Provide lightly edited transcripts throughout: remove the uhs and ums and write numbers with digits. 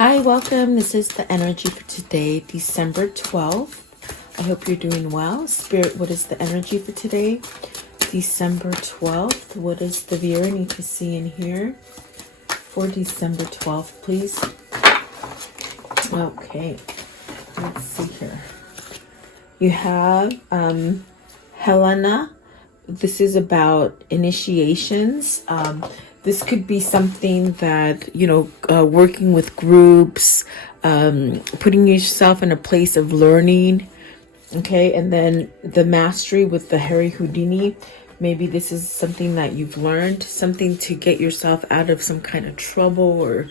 Hi, welcome. This is the energy for today, December 12th. I hope you're doing well. Spirit, what is the energy for today? December 12th. What does the viewer need to see and hear for December 12th, please? Okay, let's see here. You have Helena. This is about initiations. This could be something that, working with groups, putting yourself in a place of learning. Okay, and then the mastery with the Harry Houdini. Maybe this is something that you've learned, something to get yourself out of some kind of trouble, or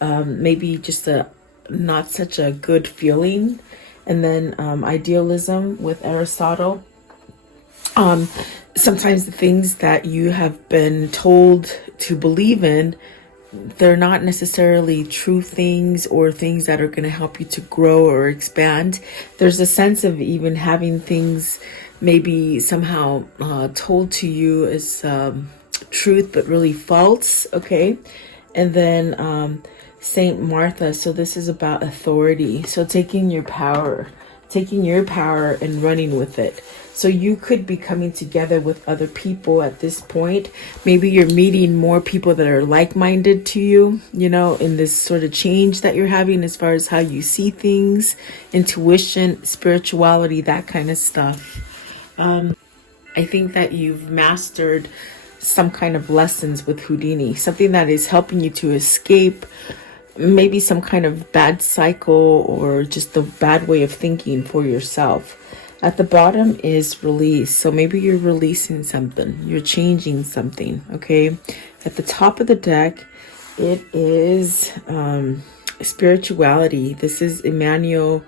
maybe just a not such a good feeling. And then idealism with Aristotle. Sometimes the things that you have been told to believe in, they're not necessarily true things or things that are going to help you to grow or expand. There's a sense of even having things maybe somehow told to you as truth, but really false. Okay. And then Saint Martha. So this is about authority. So taking your power and running with it. So you could be coming together with other people at this point. Maybe you're meeting more people that are like-minded to you, in this sort of change that you're having as far as how you see things, intuition, spirituality, that kind of stuff. I think that you've mastered some kind of lessons with Houdini, something that is helping you to escape maybe some kind of bad cycle or just the bad way of thinking for yourself. At the bottom is release. So maybe you're releasing something. You're changing something, okay? At the top of the deck, it is spirituality. This is Emmanuel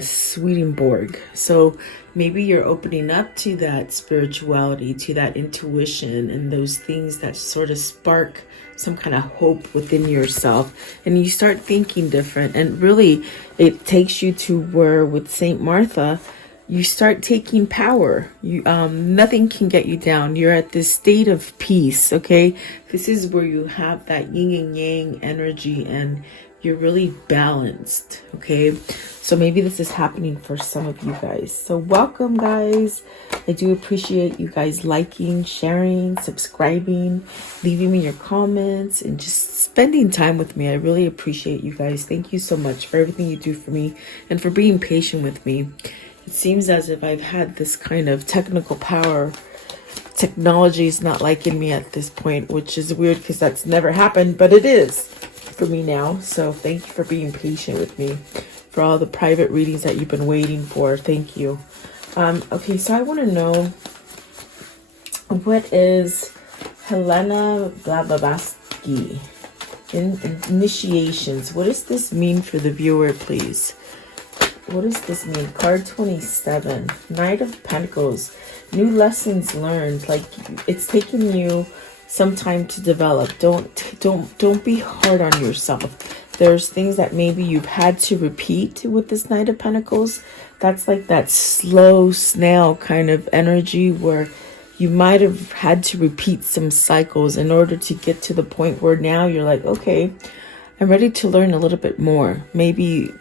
Swedenborg. So maybe you're opening up to that spirituality, to that intuition, and those things that sort of spark some kind of hope within yourself, and you start thinking different. And really, it takes you to where with Saint Martha, you start taking power. You nothing can get you down. You're at this state of peace. Okay, this is where you have that yin and yang energy, and you're really balanced. Okay, so maybe this is happening for some of you guys. So welcome, guys. I do appreciate you guys liking, sharing, subscribing, leaving me your comments, and just spending time with me. I really appreciate you guys. Thank you so much for everything you do for me and for being patient with me. It seems as if I've had this kind of technical power. Technology is not liking me at this point, which is weird because that's never happened, but it is for me now. So thank you for being patient with me, for all the private readings that you've been waiting for. Thank you. Okay, so I want to know, what is Helena Blavatsky in initiations? What does this mean for the viewer, please? What does this mean? Card 27, Knight of Pentacles, new lessons learned. Like, it's taking you some time to develop. Don't be hard on yourself. There's things that maybe you've had to repeat with this Knight of Pentacles. That's like that slow snail kind of energy where you might have had to repeat some cycles in order to get to the point where now you're like, okay, I'm ready to learn a little bit more. Maybe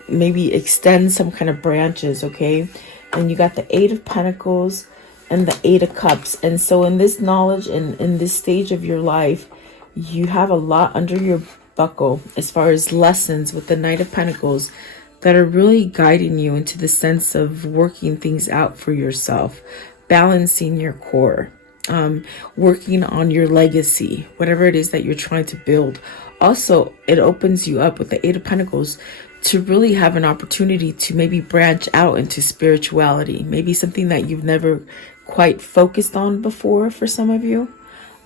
extend some kind of branches, okay? And you got the Eight of Pentacles and the Eight of Cups. And so in this knowledge and in this stage of your life, you have a lot under your buckle as far as lessons with the Knight of Pentacles that are really guiding you into the sense of working things out for yourself, balancing your core, working on your legacy, whatever it is that you're trying to build. Also, it opens you up with the Eight of Pentacles to really have an opportunity to maybe branch out into spirituality, maybe something that you've never quite focused on before for some of you.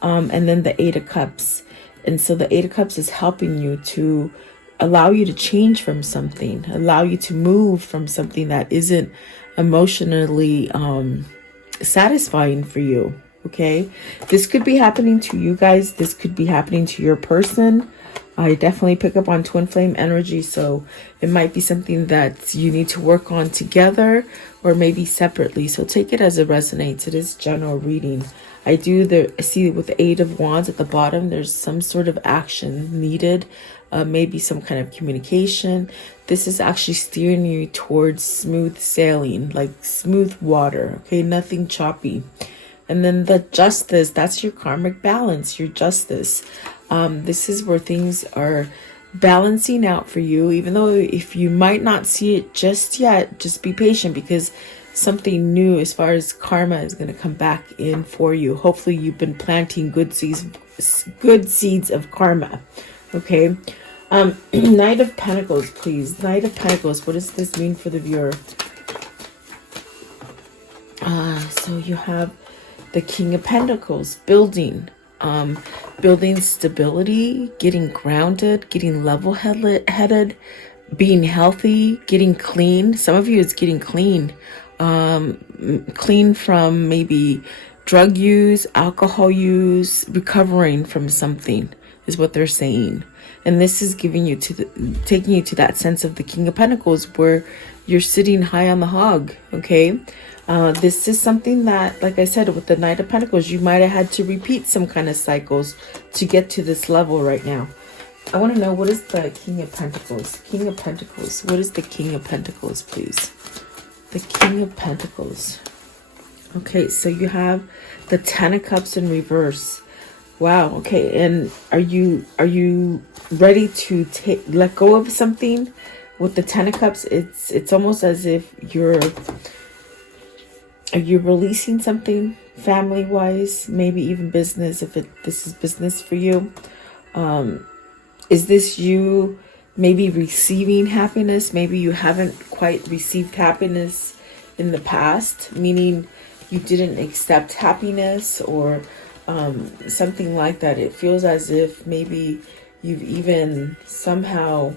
And then the Eight of Cups. And so the Eight of Cups is helping you to allow you to change from something, allow you to move from something that isn't emotionally satisfying for you. Okay, this could be happening to you guys. This could be happening to your person. I definitely pick up on twin flame energy, so it might be something that you need to work on together or maybe separately. So take it as it resonates. It is general reading. I see with the Eight of Wands at the bottom, there's some sort of action needed, maybe some kind of communication. This is actually steering you towards smooth sailing, like smooth water, okay? Nothing choppy. And then the Justice, that's your karmic balance, your justice. This is where things are balancing out for you, even though if you might not see it just yet, just be patient, because something new as far as karma is going to come back in for you. Hopefully you've been planting good seeds of karma. Okay. Knight of Pentacles, please. Knight of Pentacles, what does this mean for the viewer? So you have the King of Pentacles, building stability, getting grounded, getting level-headed, being healthy, getting clean. Some of you, it's getting clean. Clean from maybe drug use, alcohol use, recovering from something is what they're saying. And this is taking you to that sense of the King of Pentacles, where you're sitting high on the hog, okay? This is something that, like I said, with the Knight of Pentacles, you might have had to repeat some kind of cycles to get to this level right now. I want to know, what is the King of Pentacles? King of Pentacles. What is the King of Pentacles, please? The King of Pentacles. Okay, so you have the Ten of Cups in reverse. Wow, okay. And are you ready to let go of something? With the Ten of Cups, it's almost as if are you releasing something family-wise, maybe even business, if this is business for you? Is this you maybe receiving happiness? Maybe you haven't quite received happiness in the past, meaning you didn't accept happiness or something like that. It feels as if maybe you've even somehow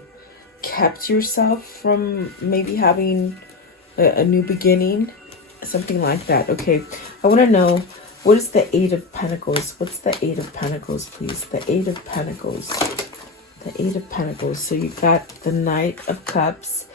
kept yourself from maybe having a new beginning. Something like that. Okay, I want to know, what is the Eight of Pentacles? What's the Eight of Pentacles, please? The Eight of Pentacles. The Eight of Pentacles. So you got the Knight of Cups.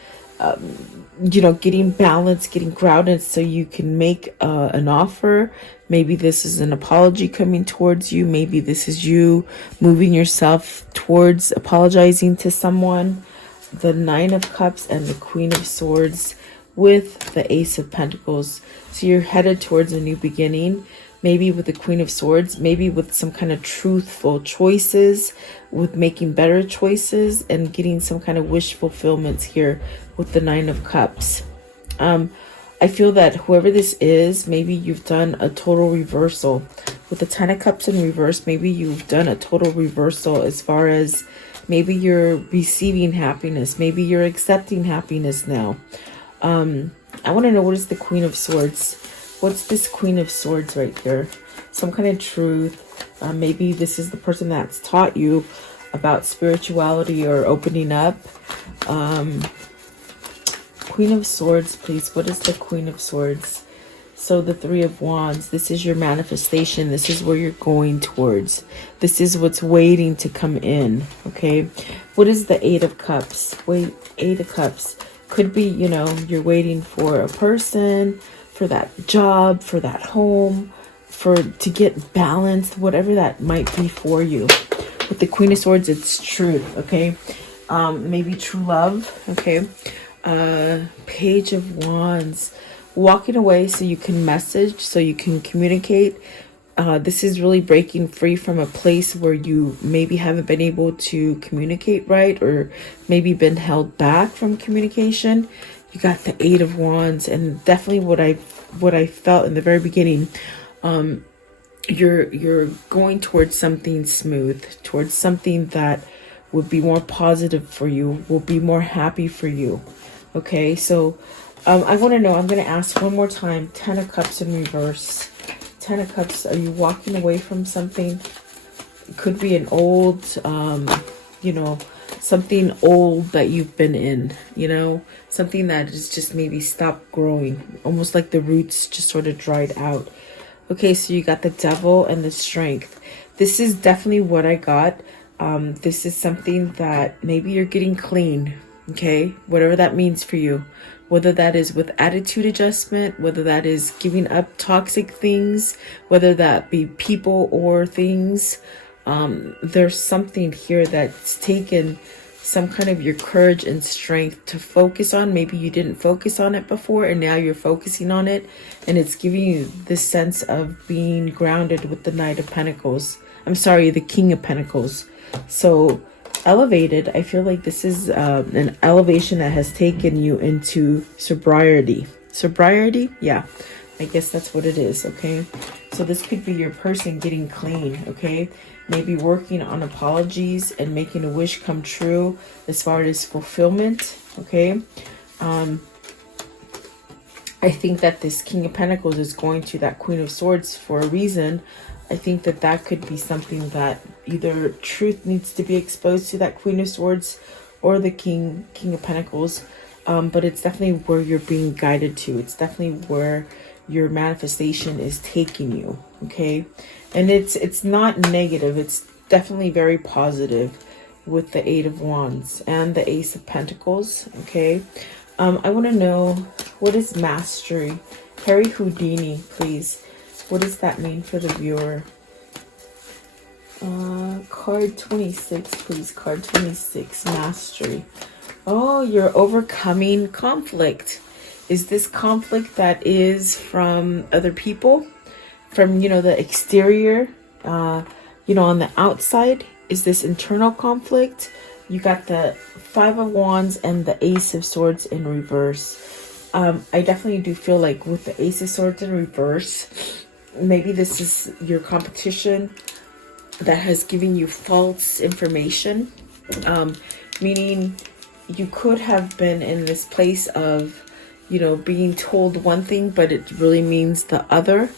Getting balanced, getting grounded so you can make an offer. Maybe this is an apology coming towards you. Maybe this is you moving yourself towards apologizing to someone. The Nine of Cups and the Queen of Swords with the Ace of Pentacles. So you're headed towards a new beginning, maybe with the Queen of Swords, maybe with some kind of truthful choices, with making better choices and getting some kind of wish fulfillments here with the Nine of Cups. I feel that whoever this is, maybe you've done a total reversal. With the Ten of Cups in reverse, maybe you've done a total reversal as far as maybe you're receiving happiness, maybe you're accepting happiness now. I want to know, what is the Queen of Swords? What's this Queen of Swords right here? Some kind of truth. Maybe this is the person that's taught you about spirituality or opening up. Queen of Swords, please. What is the Queen of Swords? So the Three of Wands. This is your manifestation. This is where you're going towards. This is what's waiting to come in. Okay. What is the Eight of Cups? Eight of Cups. Could be, you're waiting for a person, for that job, for that home, to get balanced, whatever that might be for you. With the Queen of Swords, it's truth, okay? Maybe true love, okay? Page of Wands. Walking away so you can message, so you can communicate. This is really breaking free from a place where you maybe haven't been able to communicate right, or maybe been held back from communication. You got the Eight of Wands, and definitely what I felt in the very beginning. You're going towards something smooth, towards something that would be more positive for you, will be more happy for you. Okay, so I want to know. I'm going to ask one more time. Ten of Cups in reverse. Ten of Cups, are you walking away from something? It could be an old, something old that you've been in, something that is just maybe stopped growing, almost like the roots just sort of dried out. Okay, so you got the Devil and the Strength. This is definitely what I got. This is something that maybe you're getting clean, okay? Whatever that means for you. Whether that is with attitude adjustment, whether that is giving up toxic things, whether that be people or things. There's something here that's taken some kind of your courage and strength to focus on. Maybe you didn't focus on it before and now you're focusing on it, and it's giving you this sense of being grounded with the Knight of Pentacles. I'm sorry, the King of Pentacles. So elevated, I feel like this is an elevation that has taken you into sobriety. Sobriety? Yeah, I guess that's what it is, okay? So this could be your person getting clean, okay? Maybe working on apologies and making a wish come true as far as fulfillment, okay? I think that this King of Pentacles is going to that Queen of Swords for a reason. I think that that could be something that either truth needs to be exposed to that Queen of Swords or the King of Pentacles. But it's definitely where you're being guided to. It's definitely where your manifestation is taking you, okay? And it's not negative. It's definitely very positive with the Eight of Wands and the Ace of Pentacles, okay? I want to know, what is mastery? Harry Houdini, please. What does that mean for the viewer? Card 26, please. Card 26, mastery. Oh, you're overcoming conflict. Is this conflict that is from other people? From, the exterior, on the outside? Is this internal conflict? You got the Five of Wands and the Ace of Swords in reverse. I definitely do feel like with the Ace of Swords in reverse, maybe this is your competition that has given you false information. Meaning you could have been in this place of, being told one thing, but it really means the other,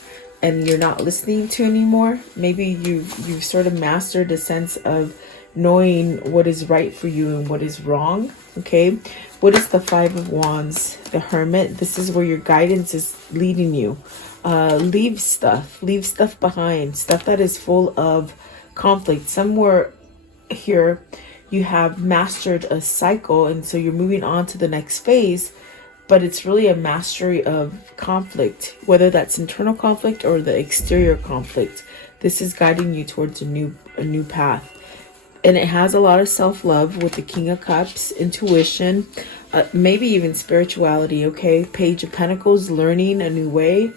and you're not listening to anymore. Maybe you've sort of mastered a sense of knowing what is right for you and what is wrong, okay? What is the Five of Wands? The Hermit. This is where your guidance is leading you. Leave stuff behind, stuff that is full of conflict. Somewhere here you have mastered a cycle, and so you're moving on to the next phase, but it's really a mastery of conflict, whether that's internal conflict or the exterior conflict. This is guiding you towards a new path. And it has a lot of self-love with the King of Cups, intuition, maybe even spirituality, okay? Page of Pentacles, learning a new way.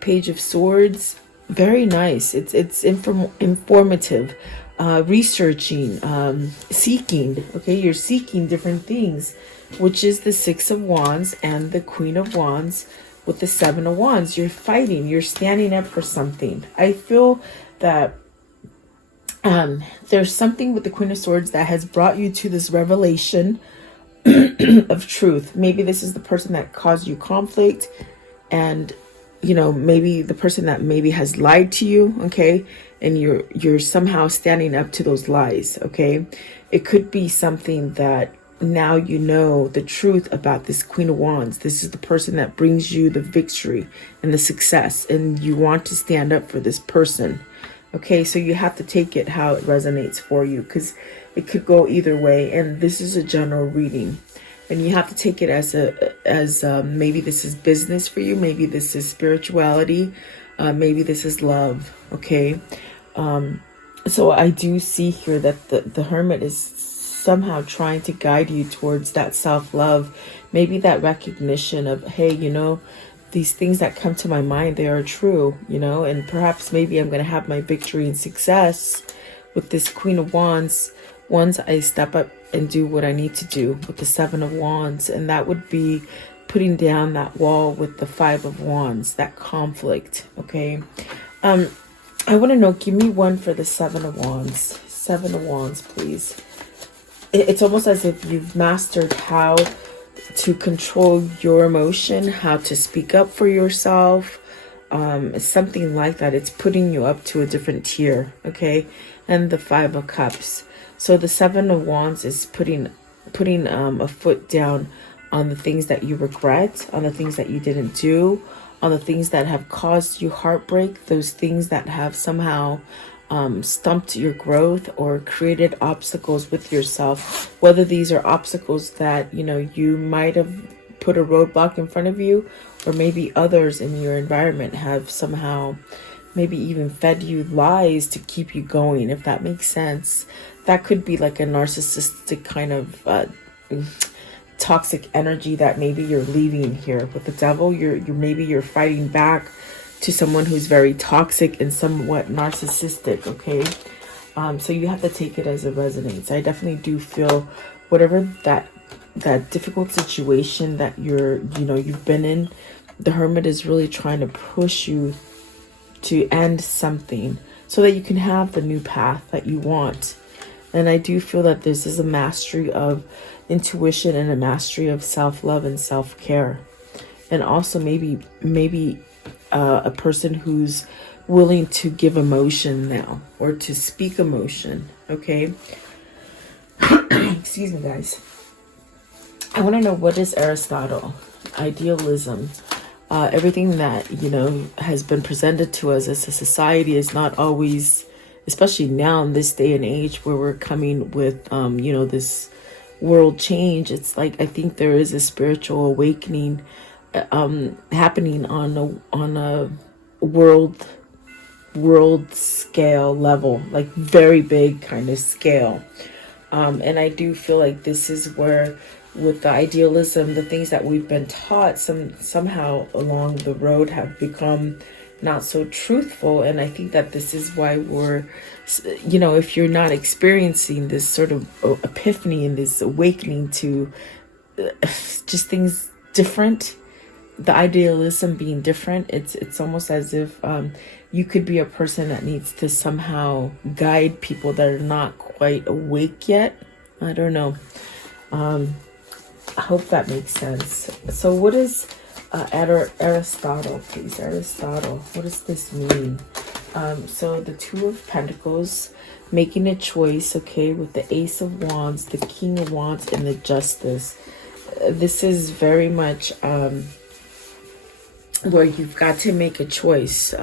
Page of Swords, very nice. It's informative, researching, seeking, okay? You're seeking different things, which is the Six of Wands and the Queen of Wands with the Seven of Wands. You're fighting, you're standing up for something. I feel that there's something with the Queen of Swords that has brought you to this revelation of truth. Maybe this is the person that caused you conflict, and maybe the person that maybe has lied to you, okay? And you're somehow standing up to those lies, okay? It could be something that now you know the truth about this Queen of Wands. This is the person that brings you the victory and the success, and you want to stand up for this person. Okay, so you have to take it how it resonates for you, because it could go either way, and this is a general reading, and you have to take it as maybe this is business for you, maybe this is spirituality, maybe this is love. Okay, so I do see here that the Hermit is somehow trying to guide you towards that self-love, maybe that recognition of, hey, these things that come to my mind, they are true, and perhaps maybe I'm going to have my victory and success with this Queen of Wands once I step up and do what I need to do with the Seven of Wands. And that would be putting down that wall with the Five of Wands, that conflict, okay? I want to know, give me one for the Seven of Wands. Seven of Wands, please. It's almost as if you've mastered how to control your emotion, how to speak up for yourself, something like that. It's putting you up to a different tier, okay? And the Five of Cups. So the Seven of Wands is putting a foot down on the things that you regret, on the things that you didn't do, on the things that have caused you heartbreak, those things that have somehow stumped your growth or created obstacles with yourself, whether these are obstacles that, you might have put a roadblock in front of you, or maybe others in your environment have somehow maybe even fed you lies to keep you going, if that makes sense. That could be like a narcissistic kind of toxic energy that maybe you're leaving here with the devil. You're fighting back to someone who's very toxic and somewhat narcissistic. Okay, so you have to take it as it resonates. I definitely do feel whatever that difficult situation that you've been in, the Hermit is really trying to push you to end something so that you can have the new path that you want. And I do feel that this is a mastery of intuition and a mastery of self-love and self-care. And also maybe a person who's willing to give emotion now, or to speak emotion. Okay. Excuse me, guys. I want to know, what is Aristotle? Idealism. Everything that, has been presented to us as a society is not always, especially now in this day and age where we're coming with, this world change. It's like, I think there is a spiritual awakening happening on a world scale level, like very big kind of scale. And I do feel like this is where, with the idealism, the things that we've been taught somehow along the road have become not so truthful. And I think that this is why we're, if you're not experiencing this sort of epiphany and this awakening to just things different, the idealism being different, it's almost as if you could be a person that needs to somehow guide people that are not quite awake yet. I don't know. I hope that makes sense. So what is Aristotle, please? Aristotle, what does this mean? So the Two of Pentacles, making a choice, okay, with the Ace of Wands, the King of Wands, and the Justice. This is very much where you've got to make a choice.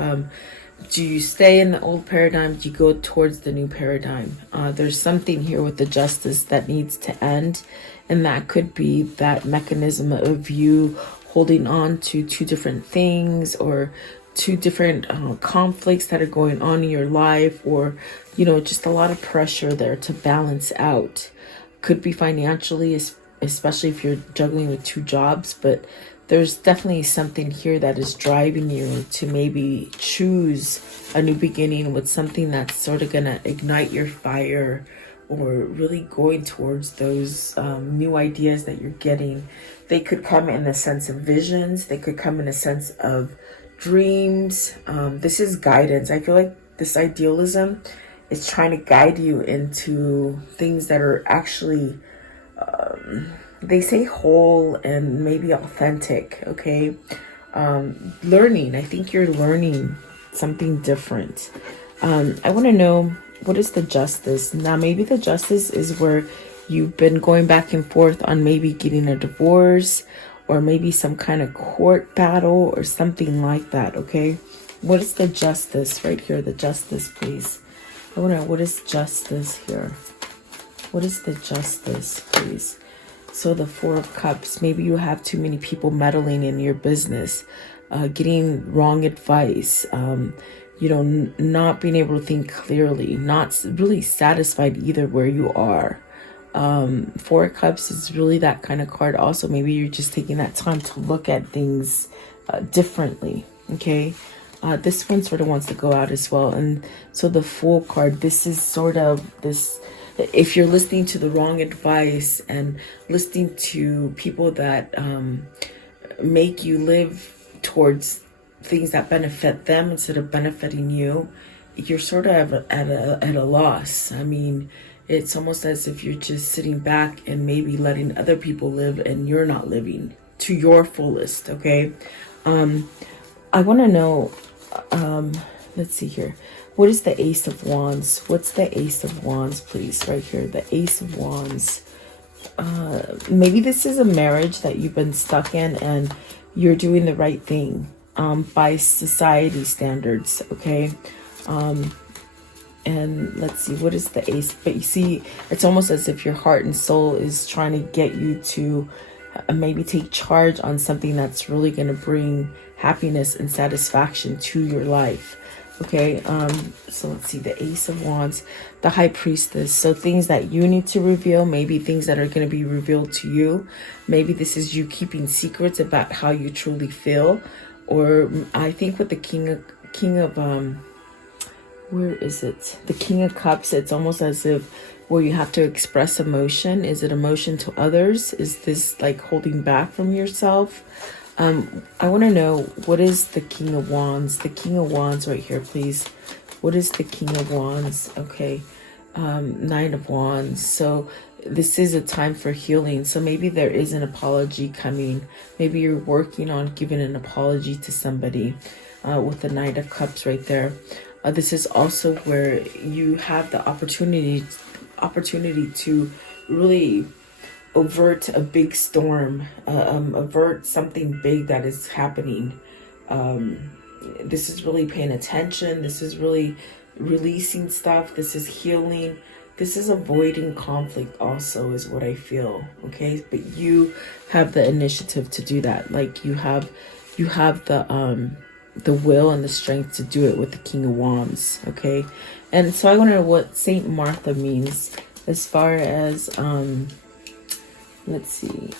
Do you stay in the old paradigm? Do you go towards the new paradigm? There's something here with the Justice that needs to end. And that could be that mechanism of you holding on to two different things, or two different conflicts that are going on in your life, or, just a lot of pressure there to balance out. Could be financially, especially if you're juggling with two jobs, but there's definitely something here that is driving you to maybe choose a new beginning with something that's sort of going to ignite your fire, or really going towards those new ideas that you're getting. They could come in a sense of visions. They could come in a sense of dreams. This is guidance. I feel like this idealism is trying to guide you into things that are actually, they say whole and maybe authentic, okay? Learning. I think you're learning something different. I want to know, what is the Justice? Now, maybe the Justice is where you've been going back and forth on maybe getting a divorce, or maybe some kind of court battle or something like that, okay? What is the Justice right here? The Justice, please. I want to know, what is Justice here? What is the Justice, please? So the Four of Cups. Maybe you have too many people meddling in your business, getting wrong advice, not being able to think clearly, not really satisfied either where you are. Four of Cups is really that kind of card. Also, maybe you're just taking that time to look at things differently, okay? This one sort of wants to go out as well. And so the Fool card, this is sort of this, if you're listening to the wrong advice and listening to people that make you live towards things that benefit them instead of benefiting you, you're sort of at a loss. I mean, it's almost as if you're just sitting back and maybe letting other people live and you're not living to your fullest, okay? I want to know, let's see here. What is the Ace of Wands? What's the Ace of Wands, please? Right here, the Ace of Wands. Maybe this is a marriage that you've been stuck in and you're doing the right thing by society standards, okay? And let's see, what is the ace? But you see, it's almost as if your heart and soul is trying to get you to maybe take charge on something that's really going to bring happiness and satisfaction to your life. Okay, so let's see, the Ace of Wands, the High Priestess. So things that you need to reveal, maybe things that are going to be revealed to you. Maybe this is you keeping secrets about how you truly feel. Or I think with the King of where is it? The King of Cups, it's almost as if where you have to express emotion. Is it emotion to others? Is this like holding back from yourself? I want to know, what is the King of Wands? The King of Wands right here, please. What is the King of Wands? Okay. Nine of Wands. So this is a time for healing. So maybe there is an apology coming. Maybe you're working on giving an apology to somebody with the Knight of Cups right there. This is also where you have the opportunity to really avert a big storm, avert something big that is happening. This is really paying attention. This is really releasing stuff. This is healing. This is avoiding conflict also, is what I feel. Okay, but you have the initiative to do that. Like you have the will and the strength to do it with the King of Wands. Okay, and so I want to know what Saint Martha means as far as let's see,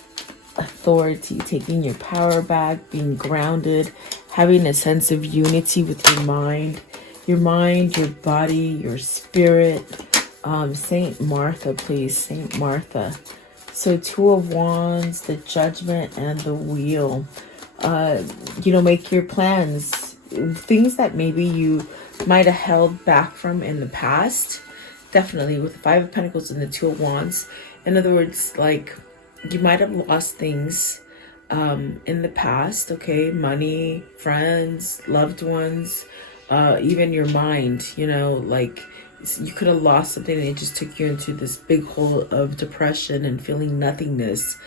authority, taking your power back, being grounded, having a sense of unity with your mind, your body, your spirit. Saint Martha, please. Saint Martha. So Two of Wands, the Judgment, and the Wheel. Make your plans. Things that maybe you might have held back from in the past. Definitely with the Five of Pentacles and the Two of Wands. In other words, like, you might have lost things in the past, okay? Money, friends, loved ones, even your mind, like you could have lost something and it just took you into this big hole of depression and feeling nothingness.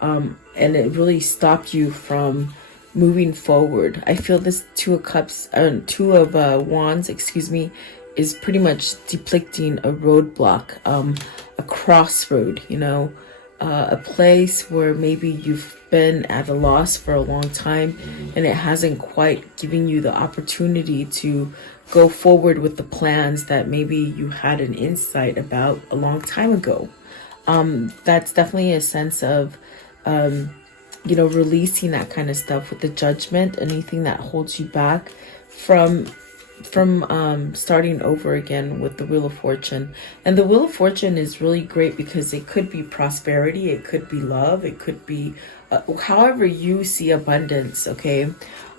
And it really stopped you from moving forward. I feel this Two of Wands, is pretty much depicting a roadblock, a crossroad, a place where maybe you've been at a loss for a long time and it hasn't quite given you the opportunity to go forward with the plans that maybe you had an insight about a long time ago. That's definitely a sense of, releasing that kind of stuff with the Judgment, anything that holds you back from starting over again with the Wheel of Fortune. And the Wheel of Fortune is really great because it could be prosperity, it could be love, it could be however you see abundance. Okay,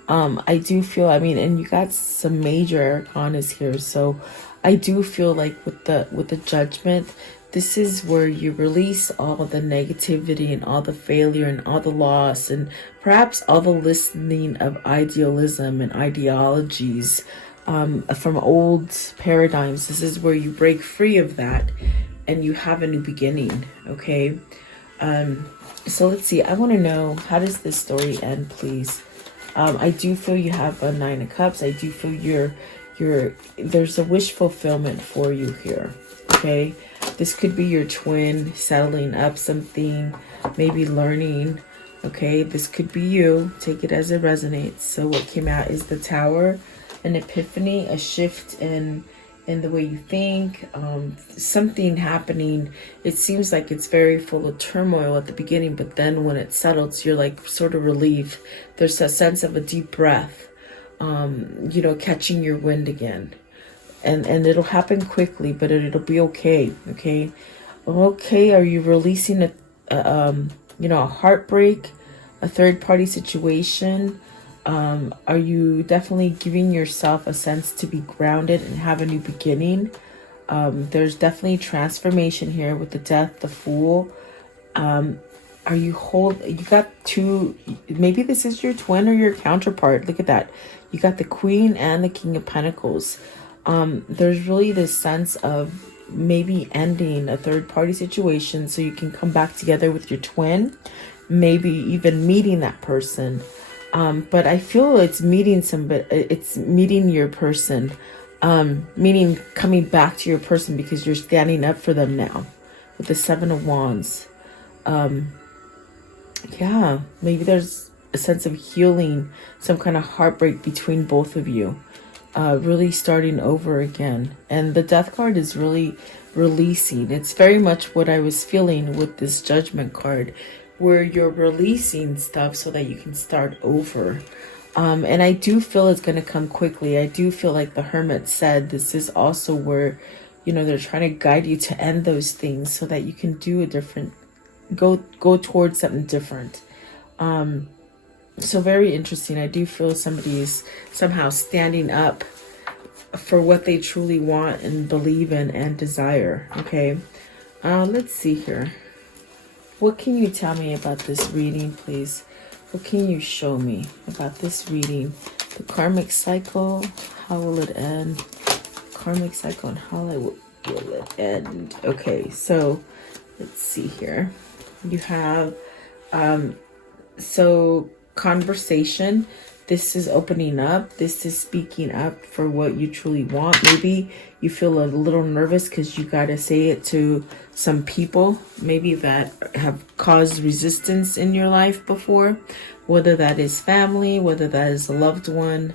I do feel, and you got some major arcanas here, so I do feel like with the Judgment, this is where you release all the negativity and all the failure and all the loss and perhaps all the listening of idealism and ideologies from old paradigms. This is where you break free of that and you have a new beginning. Okay, so let's see, I want to know, how does this story end, please? I do feel you have a Nine of Cups. I do feel there's a wish fulfillment for you here. Okay, this could be your twin settling up something, maybe learning. Okay, this could be you. Take it as it resonates. So what came out is the Tower, an epiphany, a shift in the way you think, something happening. It seems like it's very full of turmoil at the beginning, but then when it settles, you're like sort of relieved. There's a sense of a deep breath, catching your wind again. And it'll happen quickly, but it'll be okay. Okay, are you releasing a heartbreak, a third-party situation? Are you definitely giving yourself a sense to be grounded and have a new beginning? There's definitely transformation here with the Death, the Fool. You got two, maybe this is your twin or your counterpart. Look at that. You got the Queen and the King of Pentacles. There's really this sense of maybe ending a third-party situation so you can come back together with your twin, maybe even meeting that person. But I feel it's meeting your person. Meaning coming back to your person because you're standing up for them now with the Seven of Wands. Yeah, maybe there's a sense of healing, some kind of heartbreak between both of you, really starting over again. And the Death card is really releasing. It's very much what I was feeling with this Judgment card, where you're releasing stuff so that you can start over. And I do feel it's going to come quickly. I do feel like the Hermit said this is also where, you know, they're trying to guide you to end those things so that you can do a different, go towards something different. So very interesting. I do feel somebody is somehow standing up for what they truly want and believe in and desire. Okay. Let's see here. What can you tell me about this reading, please? What can you show me about this reading? The karmic cycle, how will it end? Karmic cycle and how will it end? Okay, so let's see here. You have, so conversation. This is opening up. This is speaking up for what you truly want. Maybe you feel a little nervous because you got to say it to some people, maybe that have caused resistance in your life before, whether that is family, whether that is a loved one,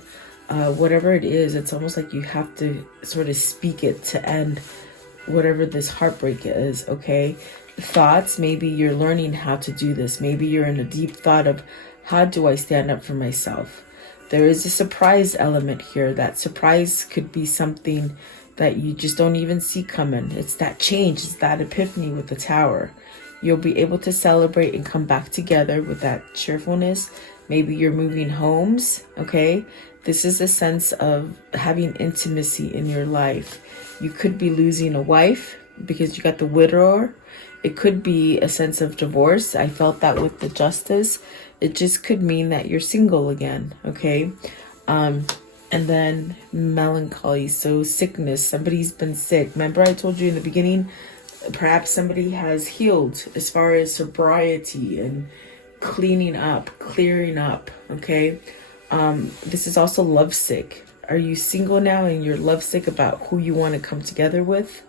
whatever it is. It's almost like you have to sort of speak it to end whatever this heartbreak is. Okay. Thoughts, maybe you're learning how to do this. Maybe you're in a deep thought of, how do I stand up for myself? There is a surprise element here. That surprise could be something that you just don't even see coming. It's that change, it's that epiphany with the Tower. You'll be able to celebrate and come back together with that cheerfulness. Maybe you're moving homes, okay? This is a sense of having intimacy in your life. You could be losing a wife because you got the widower. It could be a sense of divorce. I felt that with the Justice. It just could mean that you're single again, okay? And then melancholy, so sickness. Somebody's been sick. Remember I told you in the beginning, perhaps somebody has healed as far as sobriety and cleaning up, clearing up, okay? This is also lovesick. Are you single now and you're lovesick about who you want to come together with?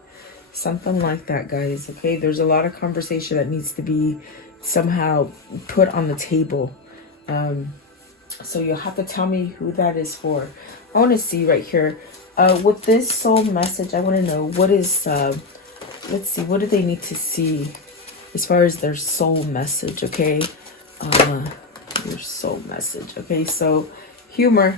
Something like that, guys, okay? There's a lot of conversation that needs to be somehow put on the table. So you'll have to tell me who that is for. I want to see right here. With this soul message, I want to know what is, let's see, what do they need to see as far as their soul message, okay? Your soul message, okay? So humor.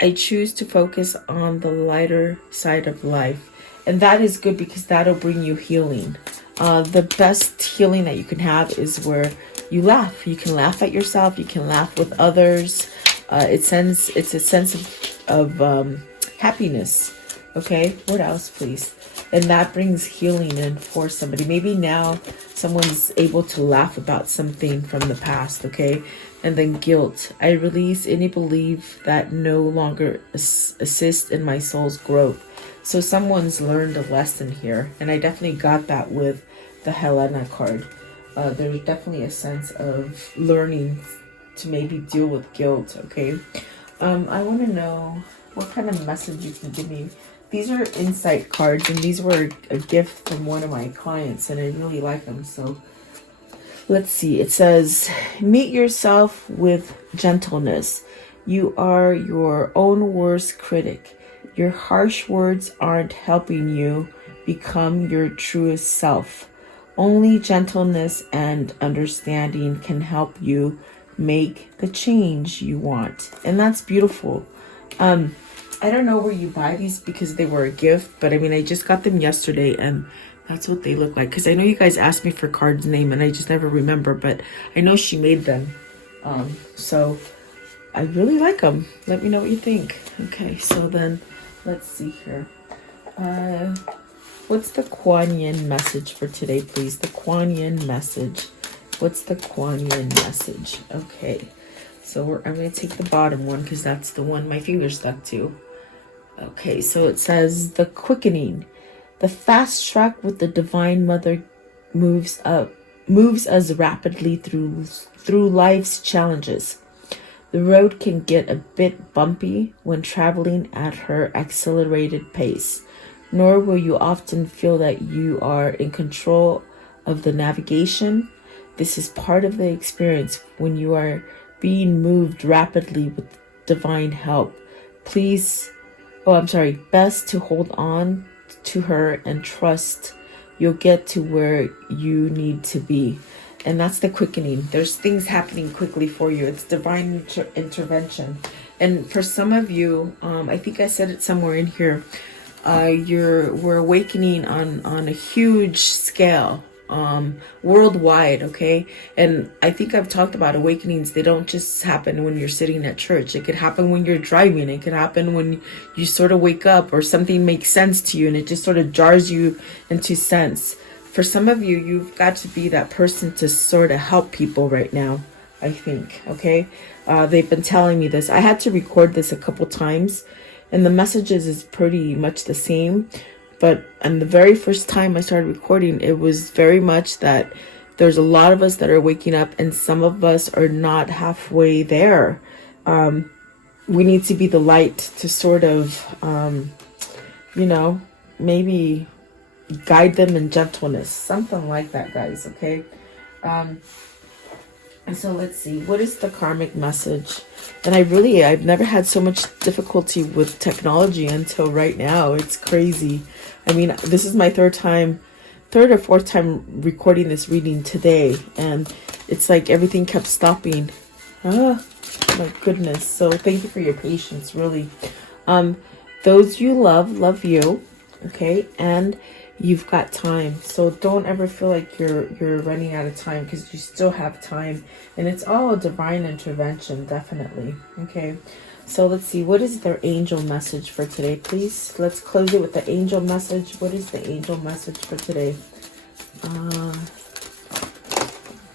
I choose to focus on the lighter side of life. And that is good because that'll bring you healing. The best healing that you can have is where you laugh. You can laugh at yourself. You can laugh with others. It's a sense of happiness. Okay, what else, please? And that brings healing in for somebody. Maybe now someone's able to laugh about something from the past, okay? And then guilt. I release any belief that no longer assists in my soul's growth. So someone's learned a lesson here. And I definitely got that with the Helena card. There's definitely a sense of learning to maybe deal with guilt, okay? I want to know what kind of message you can give me. These are insight cards, and these were a gift from one of my clients, and I really like them. So let's see. It says, meet yourself with gentleness. You are your own worst critic. Your harsh words aren't helping you become your truest self. Only gentleness and understanding can help you make the change you want. And that's beautiful. I don't know where you buy these because they were a gift, but I mean, I just got them yesterday and that's what they look like. Because I know you guys asked me for card's name and I just never remember, but I know she made them. So I really like them. Let me know what you think. Okay, so then let's see here. What's the Kuan Yin message for today, please? The Kuan Yin message. What's the Kuan Yin message? Okay, so I'm going to take the bottom one because that's the one my finger stuck to. Okay, so it says the quickening. The fast track with the Divine Mother moves us rapidly through life's challenges. The road can get a bit bumpy when traveling at her accelerated pace, nor will you often feel that you are in control of the navigation. This is part of the experience when you are being moved rapidly with divine help. Best to hold on to her and trust you'll get to where you need to be. And that's the quickening. There's things happening quickly for you. It's divine intervention. And for some of you, I think I said it somewhere in here, we're awakening on a huge scale, worldwide, okay? And I think I've talked about awakenings. They don't just happen when you're sitting at church. It could happen when you're driving. It could happen when you sort of wake up or something makes sense to you and it just sort of jars you into sense. For some of you, you've got to be that person to sort of help people right now, I think, okay? They've been telling me this. I had to record this a couple times, and the messages is pretty much the same. But on the very first time I started recording, it was very much that there's a lot of us that are waking up, and some of us are not halfway there. We need to be the light to sort of, maybe guide them in gentleness, something like that, guys. Okay. And so let's see, what is the karmic message? And I've never had so much difficulty with technology until right now. It's crazy. I mean, this is my third or fourth time recording this reading today, and it's like everything kept stopping. Oh my goodness. So thank you for your patience, really. Those you love you, okay? And you've got time, so don't ever feel like you're running out of time, because you still have time, and it's all a divine intervention, definitely. Okay, so let's see, what is their angel message for today, please? Let's close it with the angel message. What is the angel message for today?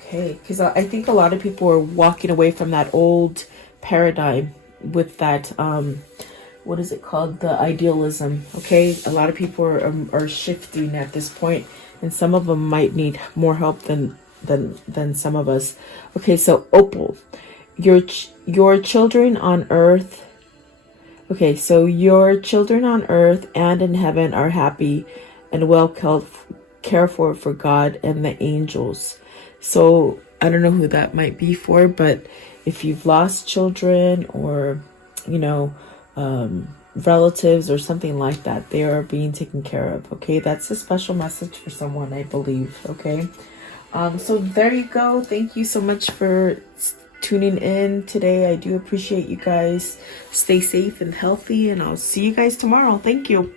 Okay, because I think a lot of people are walking away from that old paradigm with that what is it called? The idealism. Okay, a lot of people are shifting at this point, and some of them might need more help than some of us. Okay, so Opal, your children on earth. Okay, so your children on earth and in heaven are happy and well cared for God and the angels. So I don't know who that might be for, but if you've lost children or relatives or something like that, they are being taken care of. Okay, that's a special message for someone, I believe. Okay, so there you go. Thank you so much for tuning in today. I do appreciate you guys. Stay safe and healthy, and I'll see you guys tomorrow. Thank you.